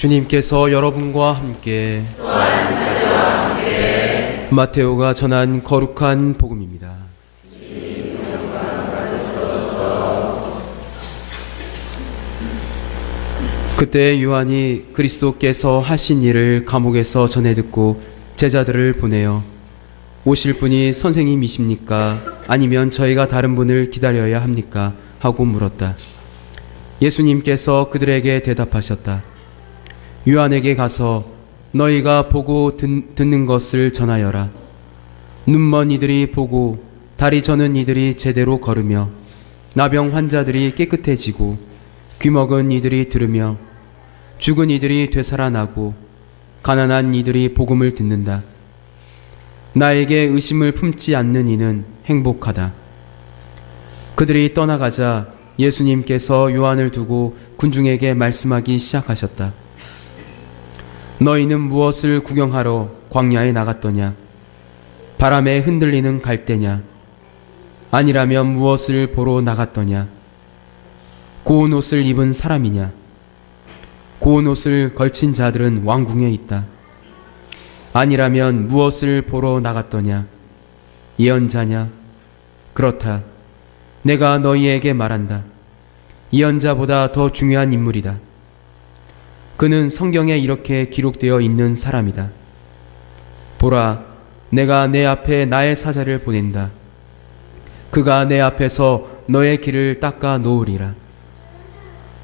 주님께서 여러분과 함께 마테오가 전한 거룩한 복음입니다. 그때 요한이 그리스도께서 하신 일을 감옥에서 전해 듣고 제자들을 보내어 오실 분이 선생님이십니까? 아니면 저희가 다른 분을 기다려야 합니까? 하고 물었다. 예수님께서 그들에게 대답하셨다. 요한에게 가서 너희가 보고 듣는 것을 전하여라. 눈먼 이들이 보고 다리 저는 이들이 제대로 걸으며 나병 환자들이 깨끗해지고 귀먹은 이들이 들으며 죽은 이들이 되살아나고 가난한 이들이 복음을 듣는다. 나에게 의심을 품지 않는 이는 행복하다. 그들이 떠나가자 예수님께서 요한을 두고 군중에게 말씀하기 시작하셨다. 너희는 무엇을 구경하러 광야에 나갔더냐? 바람에 흔들리는 갈대냐? 아니라면 무엇을 보러 나갔더냐? 고운 옷을 입은 사람이냐? 고운 옷을 걸친 자들은 왕궁에 있다. 아니라면 무엇을 보러 나갔더냐? 예언자냐? 그렇다. 내가 너희에게 말한다. 예언자보다 더 중요한 인물이다. 그는 성경에 이렇게 기록되어 있는 사람이다. 보라, 내가 내 앞에 나의 사자를 보낸다. 그가 내 앞에서 너의 길을 닦아 놓으리라.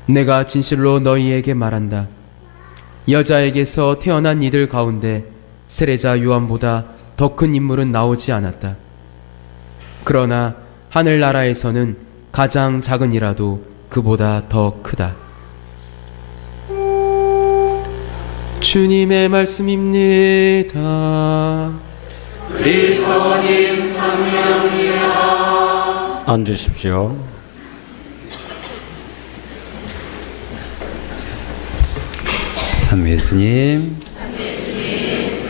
내가 진실로 너희에게 말한다. 여자에게서 태어난 이들 가운데 세례자 요한보다 더 큰 인물은 나오지 않았다. 그러나 하늘나라에서는 가장 작은 이라도 그보다 더 크다. 주님의 말씀입니다. 그리스도님 찬양합니다. 앉으십시오. 참 예수님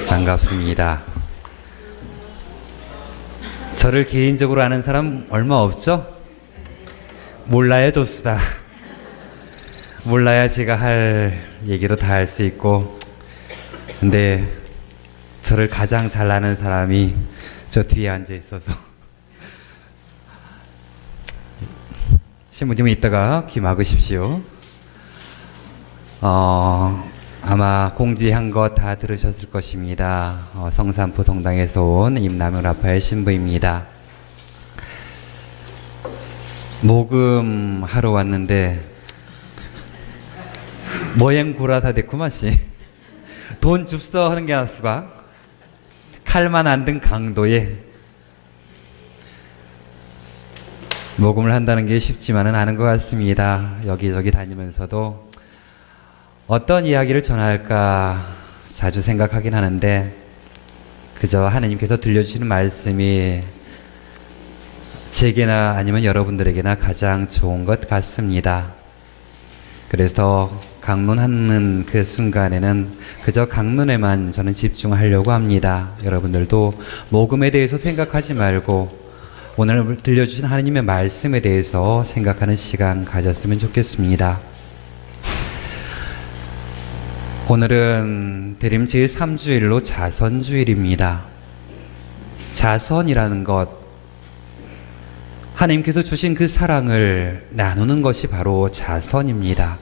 반갑습니다. 저를 개인적으로 아는 사람 얼마 없죠? 몰라야 좋수다. 몰라야 제가 할 얘기도 다 할 수 있고, 근데 저를 가장 잘 아는 사람이 저 뒤에 앉아 있어서 신부님 이따가 귀 막으십시오. 아마 공지한 거 다 들으셨을 것입니다. 성산포 성당에서 온 임남용 라파엘 신부입니다. 모금하러 왔는데 모양 구라다 됐구만씨. 돈 줍서 하는 게 아수가 칼만 안 든 강도에 모금을 한다는 게 쉽지만은 않은 것 같습니다. 여기저기 다니면서도 어떤 이야기를 전할까 자주 생각하긴 하는데 그저 하나님께서 들려주시는 말씀이 제게나 아니면 여러분들에게나 가장 좋은 것 같습니다. 그래서 강론하는 그 순간에는 그저 강론에만 저는 집중하려고 합니다. 여러분들도 모금에 대해서 생각하지 말고 오늘 들려주신 하나님의 말씀에 대해서 생각하는 시간 가졌으면 좋겠습니다. 오늘은 대림 제3주일로 자선주일입니다. 자선이라는 것, 하나님께서 주신 그 사랑을 나누는 것이 바로 자선입니다.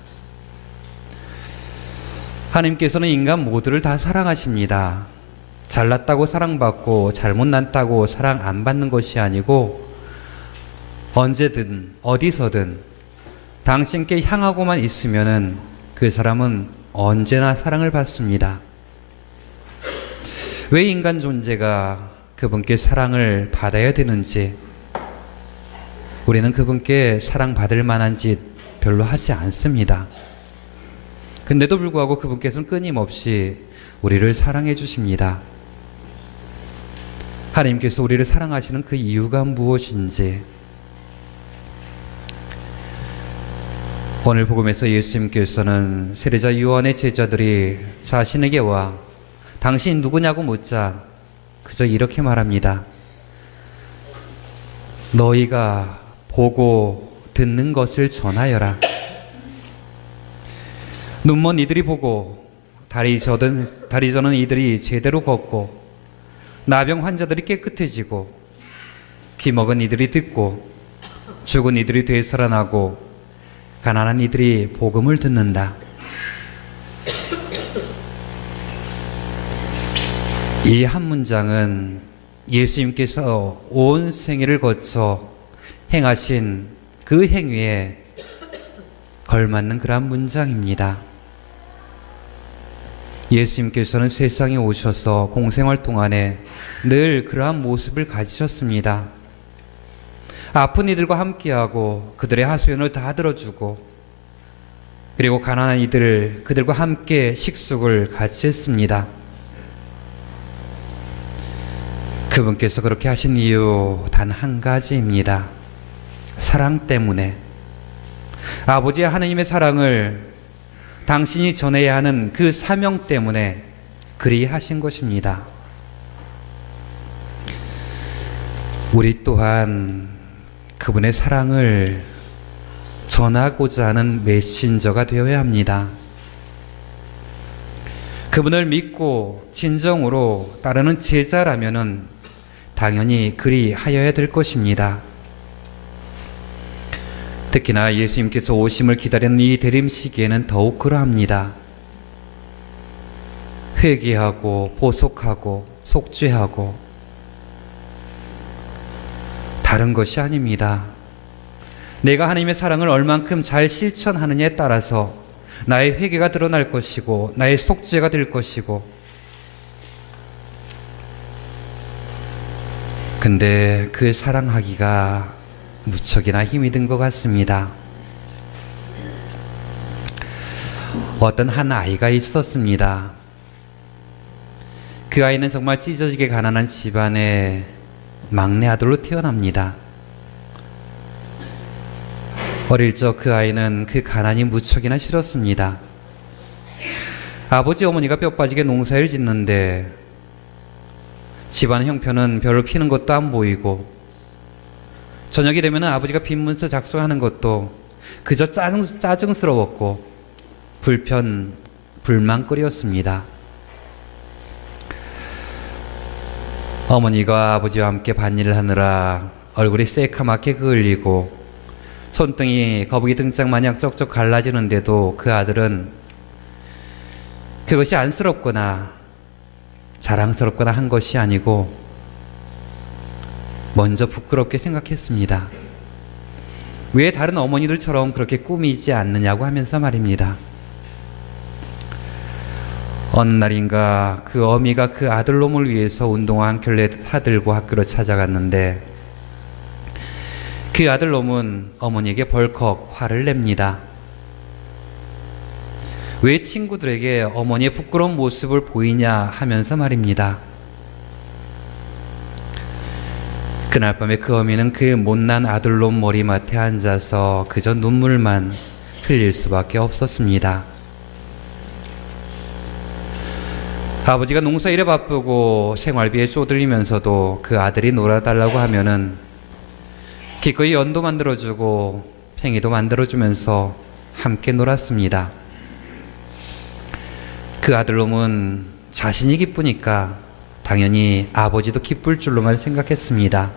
하나님께서는 인간 모두를 다 사랑하십니다. 잘났다고 사랑받고 잘못났다고 사랑 안 받는 것이 아니고 언제든 어디서든 당신께 향하고만 있으면은 그 사람은 언제나 사랑을 받습니다. 왜 인간 존재가 그분께 사랑을 받아야 되는지, 우리는 그분께 사랑받을 만한 짓 별로 하지 않습니다. 근데도 불구하고 그분께서는 끊임없이 우리를 사랑해 주십니다. 하나님께서 우리를 사랑하시는 그 이유가 무엇인지, 오늘 복음에서 예수님께서는 세례자 요한의 제자들이 자신에게 와 당신 누구냐고 묻자 그저 이렇게 말합니다. 너희가 보고 듣는 것을 전하여라. 눈먼 이들이 보고 다리 저는 이들이 제대로 걷고 나병 환자들이 깨끗해지고 귀먹은 이들이 듣고 죽은 이들이 되살아나고 가난한 이들이 복음을 듣는다. 이 한 문장은 예수님께서 온 생애를 거쳐 행하신 그 행위에 걸맞는 그러한 문장입니다. 예수님께서는 세상에 오셔서 공생활 동안에 늘 그러한 모습을 가지셨습니다. 아픈 이들과 함께하고 그들의 하소연을 다 들어주고 그리고 가난한 이들 그들과 함께 식숙을 같이 했습니다. 그분께서 그렇게 하신 이유 단 한 가지입니다. 사랑 때문에. 아버지 하느님의 사랑을 당신이 전해야 하는 그 사명 때문에 그리 하신 것입니다. 우리 또한 그분의 사랑을 전하고자 하는 메신저가 되어야 합니다. 그분을 믿고 진정으로 따르는 제자라면은 당연히 그리 하여야 될 것입니다. 특히나 예수님께서 오심을 기다리는 이 대림 시기에는 더욱 그러합니다. 회개하고 보속하고 속죄하고 다른 것이 아닙니다. 내가 하나님의 사랑을 얼만큼 잘 실천하느냐에 따라서 나의 회개가 드러날 것이고 나의 속죄가 될 것이고 근데 그 사랑하기가 무척이나 힘이 든 것 같습니다. 어떤 한 아이가 있었습니다. 그 아이는 정말 찢어지게 가난한 집안의 막내 아들로 태어납니다. 어릴 적 그 아이는 그 가난이 무척이나 싫었습니다. 아버지 어머니가 뼈 빠지게 농사를 짓는데 집안 형편은 별로 피는 것도 안 보이고 저녁이 되면 아버지가 빈문서 작성하는 것도 그저 짜증스러웠고 불만거리였습니다. 어머니가 아버지와 함께 밭일을 하느라 얼굴이 새카맣게 그을리고 손등이 거북이 등짝 마냥 쩍쩍 갈라지는데도 그 아들은 그것이 안쓰럽거나 자랑스럽거나 한 것이 아니고 먼저 부끄럽게 생각했습니다. 왜 다른 어머니들처럼 그렇게 꾸미지 않느냐고 하면서 말입니다. 어느 날인가 그 어미가 그 아들놈을 위해서 운동화 한 켤레 사들고 학교로 찾아갔는데 그 아들놈은 어머니에게 벌컥 화를 냅니다. 왜 친구들에게 어머니의 부끄러운 모습을 보이냐 하면서 말입니다. 그날 밤에 그 어미는 그 못난 아들놈 머리맡에 앉아서 그저 눈물만 흘릴 수밖에 없었습니다. 아버지가 농사일에 바쁘고 생활비에 쪼들리면서도 그 아들이 놀아달라고 하면은 기꺼이 연도 만들어주고 팽이도 만들어주면서 함께 놀았습니다. 그 아들놈은 자신이 기쁘니까 당연히 아버지도 기쁠 줄로만 생각했습니다.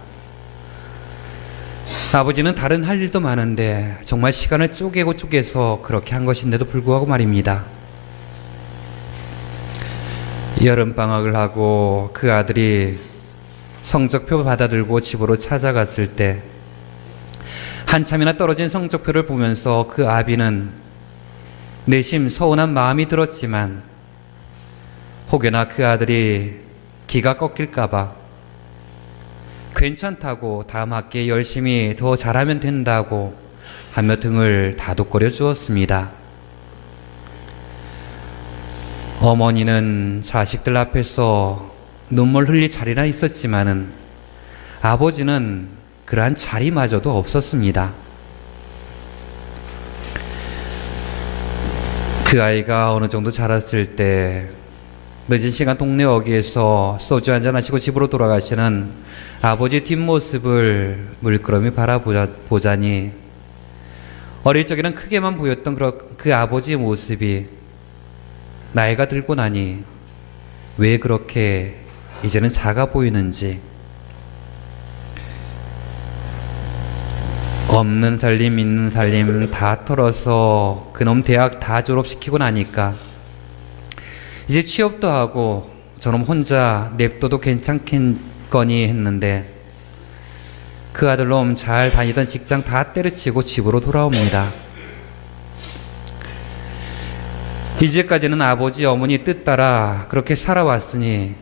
아버지는 다른 할 일도 많은데 정말 시간을 쪼개서 그렇게 한 것인데도 불구하고 말입니다. 여름방학을 하고 그 아들이 성적표 받아들고 집으로 찾아갔을 때 한참이나 떨어진 성적표를 보면서 그 아비는 내심 서운한 마음이 들었지만 혹여나 그 아들이 기가 꺾일까봐 괜찮다고 다음 학기에 열심히 더 잘하면 된다고 하며 등을 다독거려 주었습니다. 어머니는 자식들 앞에서 눈물 흘릴 자리나 있었지만은 아버지는 그러한 자리마저도 없었습니다. 그 아이가 어느 정도 자랐을 때 늦은 시간 동네 어귀에서 소주 한잔 하시고 집으로 돌아가시는 아버지 뒷모습을 물끄러미 바라보자니 어릴 적에는 크게만 보였던 그 아버지의 모습이 나이가 들고 나니 왜 그렇게 이제는 작아 보이는지, 없는 살림 있는 살림 다 털어서 그놈 대학 다 졸업시키고 나니까 이제 취업도 하고 저놈 혼자 냅둬도 괜찮겠거니 했는데 그 아들놈 잘 다니던 직장 다 때려치고 집으로 돌아옵니다. 이제까지는 아버지 어머니 뜻 따라 그렇게 살아왔으니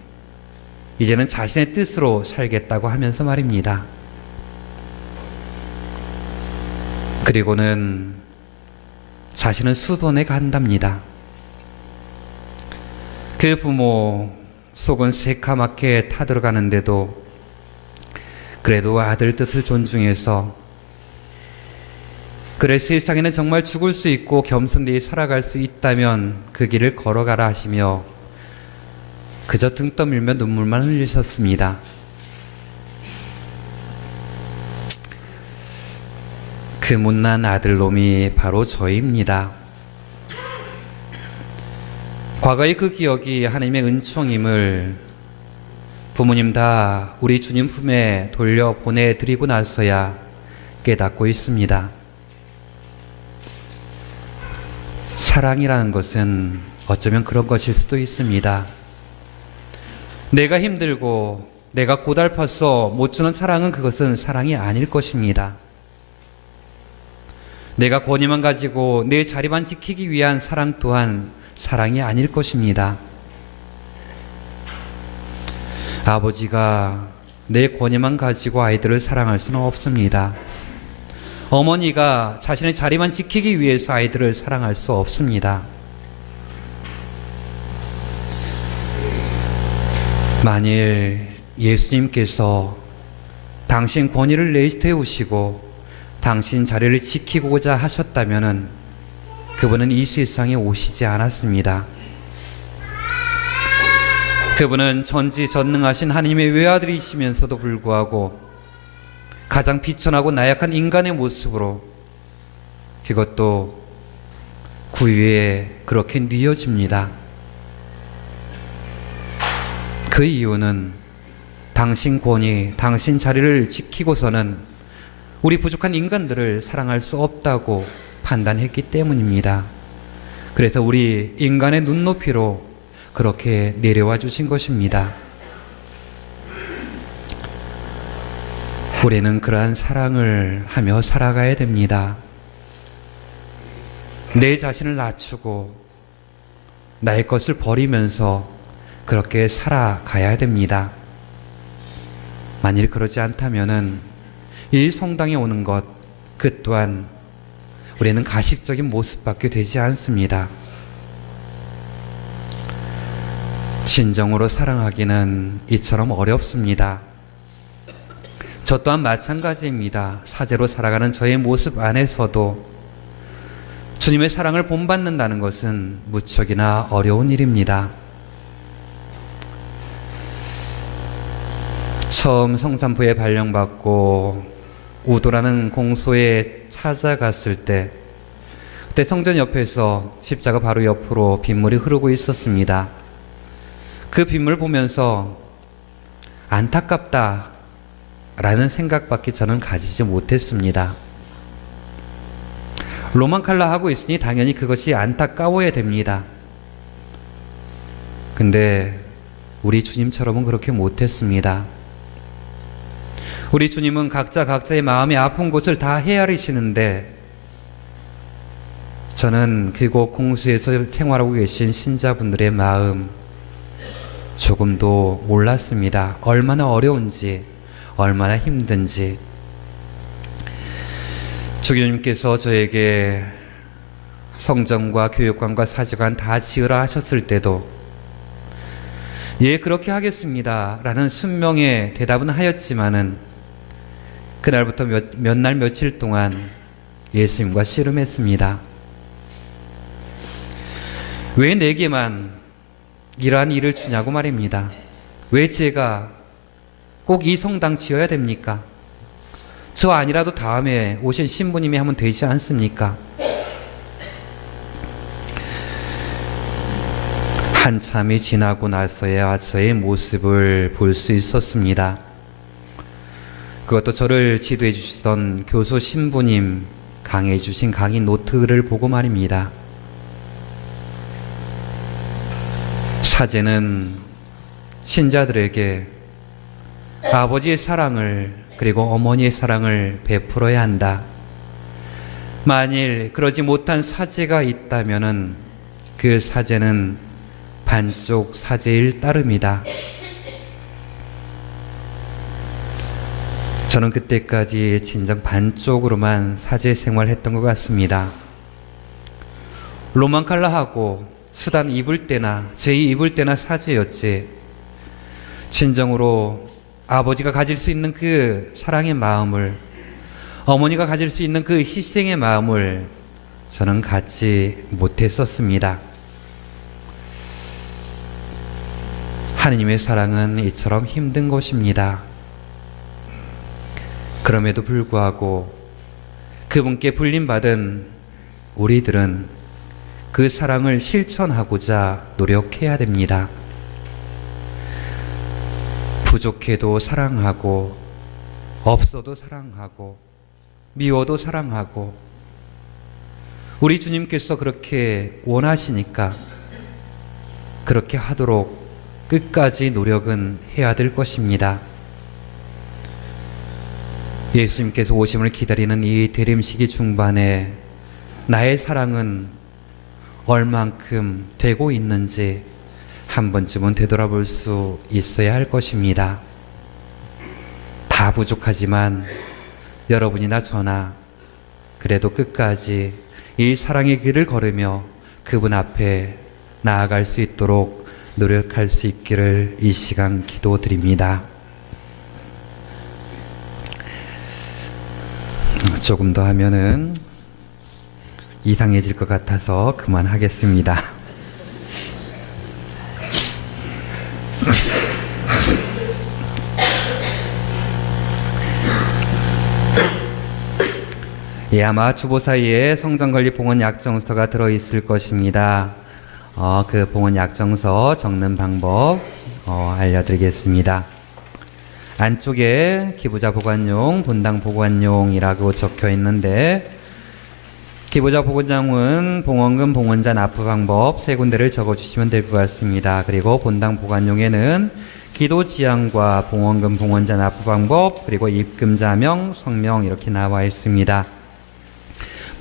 이제는 자신의 뜻으로 살겠다고 하면서 말입니다. 그리고는 자신은 수도원에 간답니다. 그 부모 속은 새카맣게 타들어가는데도 그래도 아들 뜻을 존중해서 그래 세상에는 정말 죽을 수 있고 겸손되이 살아갈 수 있다면 그 길을 걸어가라 하시며 그저 등 떠밀며 눈물만 흘리셨습니다. 그 못난 아들놈이 바로 저입니다. 과거의 그 기억이 하나님의 은총임을 부모님 다 우리 주님 품에 돌려 보내드리고 나서야 깨닫고 있습니다. 사랑이라는 것은 어쩌면 그런 것일 수도 있습니다. 내가 힘들고 내가 고달파서 못 주는 사랑은 그것은 사랑이 아닐 것입니다. 내가 권위만 가지고 내 자리만 지키기 위한 사랑 또한 사랑이 아닐 것입니다. 아버지가 내 권위만 가지고 아이들을 사랑할 수는 없습니다. 어머니가 자신의 자리만 지키기 위해서 아이들을 사랑할 수 없습니다. 만일 예수님께서 당신 권위를 내세우시고 당신 자리를 지키고자 하셨다면 그분은 이 세상에 오시지 않았습니다. 그분은 전지전능하신 하나님의 외아들이시면서도 불구하고 가장 비천하고 나약한 인간의 모습으로, 그것도 구유에 그렇게 뉘어집니다. 그 이유는 당신 권위, 당신 자리를 지키고서는 우리 부족한 인간들을 사랑할 수 없다고 판단했기 때문입니다. 그래서 우리 인간의 눈높이로 그렇게 내려와 주신 것입니다. 우리는 그러한 사랑을 하며 살아가야 됩니다. 내 자신을 낮추고 나의 것을 버리면서 그렇게 살아가야 됩니다. 만일 그러지 않다면은 이 성당에 오는 것, 그 또한 우리는 가식적인 모습밖에 되지 않습니다. 진정으로 사랑하기는 이처럼 어렵습니다. 저 또한 마찬가지입니다. 사제로 살아가는 저의 모습 안에서도 주님의 사랑을 본받는다는 것은 무척이나 어려운 일입니다. 처음 성산부에 발령받고 우도라는 공소에 찾아갔을 때, 그때 성전 옆에서 십자가 바로 옆으로 빗물이 흐르고 있었습니다. 그 빗물 보면서 안타깝다 라는 생각밖에 저는 가지지 못했습니다. 로만칼라 하고 있으니 당연히 그것이 안타까워야 됩니다. 근데 우리 주님처럼은 그렇게 못했습니다. 우리 주님은 각자의 마음이 아픈 곳을 다 헤아리시는데, 저는 그곳 공수에서 생활하고 계신 신자분들의 마음 조금도 몰랐습니다. 얼마나 어려운지, 얼마나 힘든지. 주교님께서 저에게 성전과 교육관과 사제관 다 지으라 하셨을 때도 예, 그렇게 하겠습니다 라는 순명의 대답은 하였지만은 그날부터 몇 날 며칠 동안 예수님과 씨름했습니다. 왜 내게만 이러한 일을 주냐고 말입니다. 왜 제가 꼭 이 성당 지어야 됩니까? 저 아니라도 다음에 오신 신부님이 하면 되지 않습니까? 한참이 지나고 나서야 저의 모습을 볼 수 있었습니다. 그것도 저를 지도해 주시던 교수 신부님 강해 주신 강의 노트를 보고 말입니다. 사제는 신자들에게 아버지의 사랑을 그리고 어머니의 사랑을 베풀어야 한다. 만일 그러지 못한 사제가 있다면은 그 사제는 반쪽 사제일 따름이다. 저는 그때까지 진정 반쪽으로만 사제 생활했던 것 같습니다. 로망칼라하고 수단 입을 때나 제의 입을 때나 사제였지, 진정으로 아버지가 가질 수 있는 그 사랑의 마음을, 어머니가 가질 수 있는 그 희생의 마음을 저는 갖지 못했었습니다. 하느님의 사랑은 이처럼 힘든 것입니다. 그럼에도 불구하고 그분께 불림받은 우리들은 그 사랑을 실천하고자 노력해야 됩니다. 부족해도 사랑하고, 없어도 사랑하고, 미워도 사랑하고, 우리 주님께서 그렇게 원하시니까 그렇게 하도록 끝까지 노력은 해야 될 것입니다. 예수님께서 오심을 기다리는 이 대림시기 중반에 나의 사랑은 얼만큼 되고 있는지 한 번쯤은 되돌아볼 수 있어야 할 것입니다. 다 부족하지만 여러분이나 저나 그래도 끝까지 이 사랑의 길을 걸으며 그분 앞에 나아갈 수 있도록 노력할 수 있기를 이 시간 기도드립니다. 조금 더 하면은 이상해질 것 같아서 그만하겠습니다. 예, 아마 주보 사이에 성전관리 봉헌 약정서가 들어있을 것입니다. 그 봉헌 약정서 적는 방법 알려드리겠습니다. 안쪽에 기부자 보관용, 본당 보관용이라고 적혀 있는데, 기부자 보관용은 봉헌금 봉헌자 납부 방법 세 군데를 적어주시면 될 것 같습니다. 그리고 본당 보관용에는 기도 지향과 봉헌금 봉헌자 납부 방법, 그리고 입금자명, 성명 이렇게 나와 있습니다.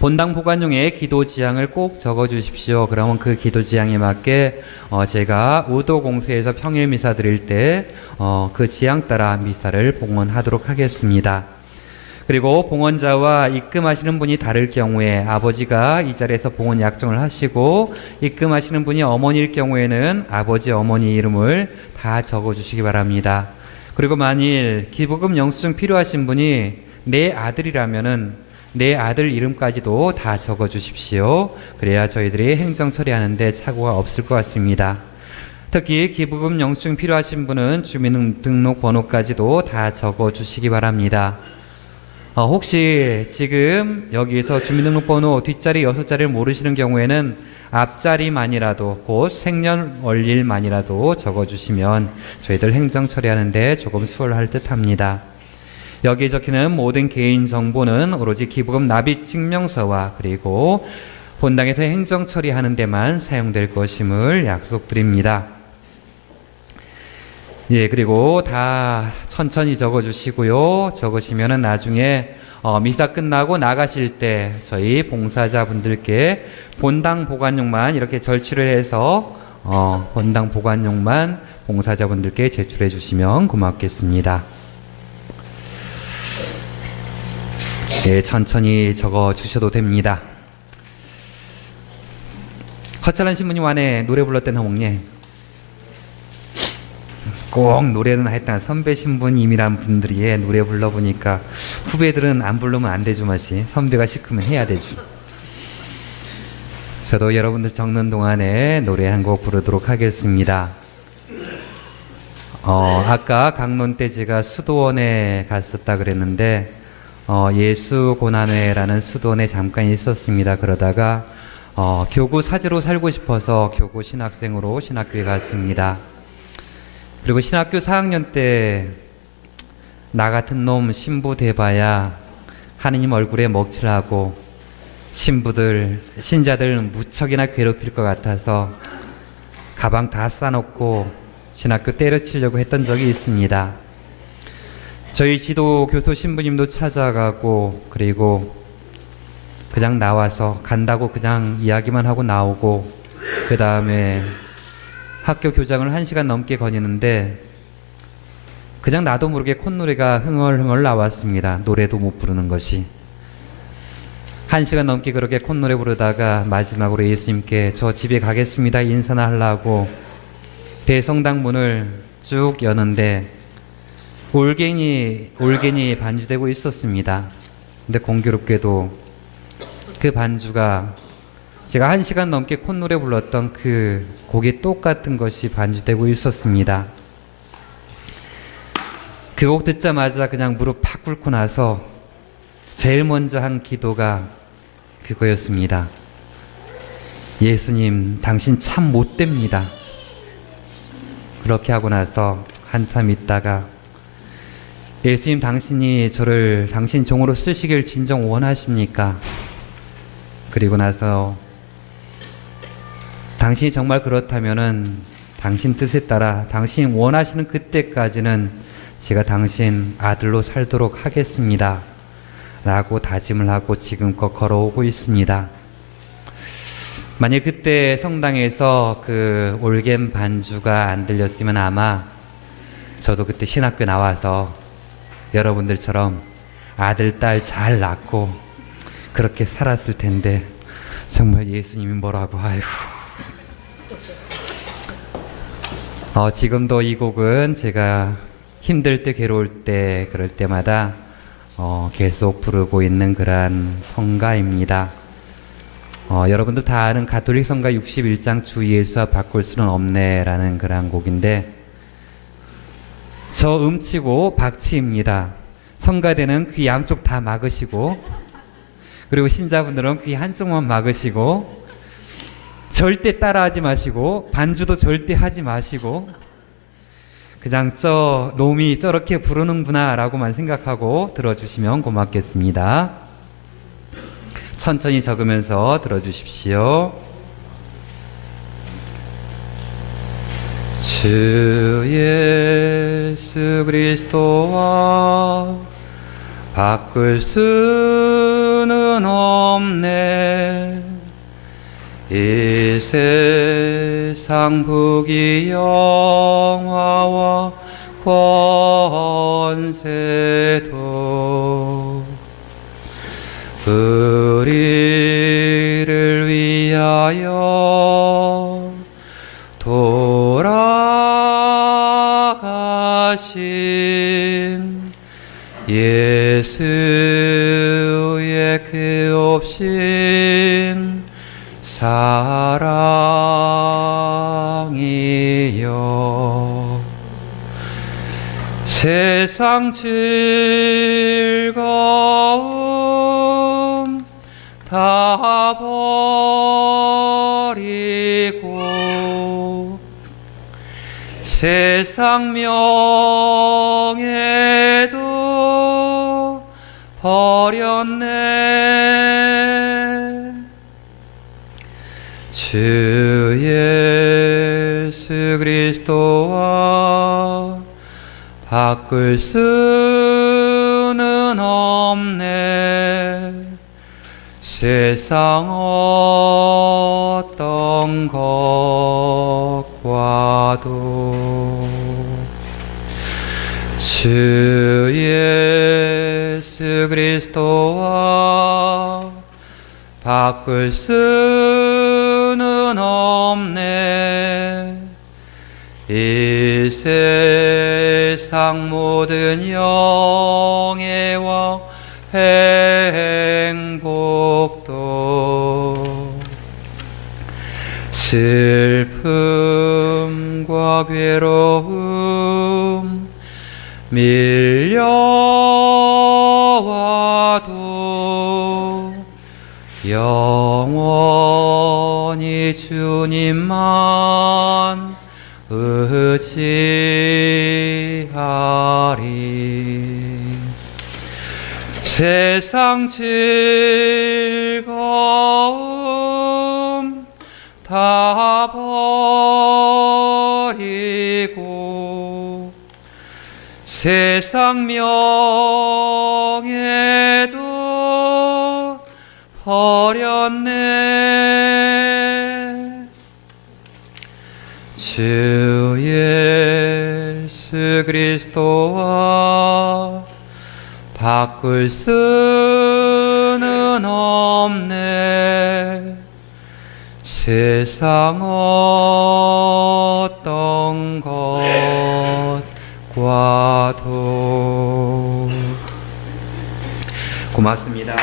본당 보관용에 기도 지향을 꼭 적어 주십시오. 그러면 그 기도 지향에 맞게 제가 우도 공수에서 평일 미사 드릴 때 그 지향 따라 미사를 봉헌하도록 하겠습니다. 그리고 봉헌자와 입금하시는 분이 다를 경우에 아버지가 이 자리에서 봉헌 약정을 하시고 입금하시는 분이 어머니일 경우에는 아버지 어머니 이름을 다 적어 주시기 바랍니다. 그리고 만일 기부금 영수증 필요하신 분이 내 아들이라면은 내 아들 이름까지도 다 적어 주십시오. 그래야 저희들이 행정 처리하는데 착오가 없을 것 같습니다. 특히 기부금 영수증 필요하신 분은 주민등록번호까지도 다 적어 주시기 바랍니다. 혹시 지금 여기에서 주민등록번호 뒷자리 6자리를 모르시는 경우에는 앞자리만이라도, 곧 생년월일만이라도 적어 주시면 저희들 행정 처리하는데 조금 수월할 듯 합니다. 여기에 적히는 모든 개인 정보는 오로지 기부금 납입 증명서와 그리고 본당에서 행정 처리하는 데만 사용될 것임을 약속드립니다. 예, 그리고 다 천천히 적어주시고요. 적으시면은 나중에 미사 끝나고 나가실 때 저희 봉사자분들께 본당 보관용만 이렇게 절취를 해서 본당 보관용만 봉사자분들께 제출해 주시면 고맙겠습니다. 예, 천천히 적어 주셔도 됩니다. 허철한 신부님 안에 노래 불렀던 허목님, 꼭 노래는 했던 선배 신부님이란 분들이 노래 불러보니까 후배들은 안 부르면 안 되죠 맛이. 선배가 시키면 해야 되죠. 저도 여러분들 적는 동안에 노래 한 곡 부르도록 하겠습니다. 아까 강론 때 제가 수도원에 갔었다 그랬는데 예수고난회라는 수도원에 잠깐 있었습니다. 그러다가 교구 사제로 살고 싶어서 교구 신학생으로 신학교에 갔습니다. 그리고 신학교 4학년 때 나 같은 놈 신부 돼봐야 하느님 얼굴에 먹칠하고 신자들 무척이나 괴롭힐 것 같아서 가방 다 싸놓고 신학교 때려치려고 했던 적이 있습니다. 저희 지도 교수 신부님도 찾아가고 그리고 그냥 나와서 간다고 그냥 이야기만 하고 나오고 그 다음에 학교 교장을 1시간 넘게 거니는데 그냥 나도 모르게 콧노래가 흥얼흥얼 나왔습니다. 노래도 못 부르는 것이. 1시간 넘게 그렇게 콧노래 부르다가 마지막으로 예수님께 저 집에 가겠습니다 인사나 하려고 대성당 문을 쭉 여는데 올갱이 반주되고 있었습니다. 근데 공교롭게도 그 반주가 제가 1시간 넘게 콧노래 불렀던 그 곡이 똑같은 것이 반주되고 있었습니다. 그 곡 듣자마자 그냥 무릎 팍 꿇고 나서 제일 먼저 한 기도가 그거였습니다. 예수님, 당신 참 못됩니다. 그렇게 하고 나서 한참 있다가 예수님, 당신이 저를 당신 종으로 쓰시길 진정 원하십니까? 그리고 나서 당신이 정말 그렇다면은 당신 뜻에 따라 당신이 원하시는 그때까지는 제가 당신 아들로 살도록 하겠습니다. 라고 다짐을 하고 지금껏 걸어오고 있습니다. 만약 그때 성당에서 그 올겐 반주가 안 들렸으면 아마 저도 그때 신학교 나와서 여러분들처럼 아들, 딸 잘 낳고 그렇게 살았을 텐데 정말 예수님이 뭐라고 아이고. 지금도 이 곡은 제가 힘들 때 괴로울 때 그럴 때마다 계속 부르고 있는 그러한 성가입니다. 여러분들 다 아는 가톨릭 성가 61장 주 예수와 바꿀 수는 없네 라는 그러한 곡인데 저 음치고 박치입니다. 성가대는 귀 양쪽 다 막으시고 그리고 신자분들은 귀 한쪽만 막으시고 절대 따라하지 마시고 반주도 절대 하지 마시고 그냥 저 놈이 저렇게 부르는구나 라고만 생각하고 들어주시면 고맙겠습니다. 천천히 적으면서 들어주십시오. 주 예수 그리스도와 바꿀 수는 없네. 이 세상 부귀영화와 권세도 우리를 위하여 돌아가신 예수의 그 없인 사랑이여 세상 즐거움 다 버리고 세상 명예도 버렸네. 주 예수 그리스도와 바꿀 수는 없네. 세상 어떤 것과도 주 예수 그리스도와 바꿀 수는 없네. 이 세상 모든 영예와 행복도 슬픔과 괴로움 밀려와도 영원 영원히 주님만 의지하리. 세상 즐거움 다 버리고 세상 명예도 버렸네. 주 예수 그리스도와 바꿀 수는 없네. 세상 어떤 것과도. 고맙습니다.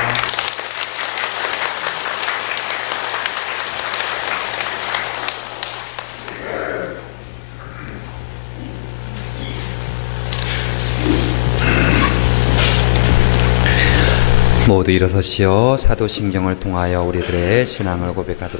모두 일어서시어 사도신경을 통하여 우리들의 신앙을 고백하도록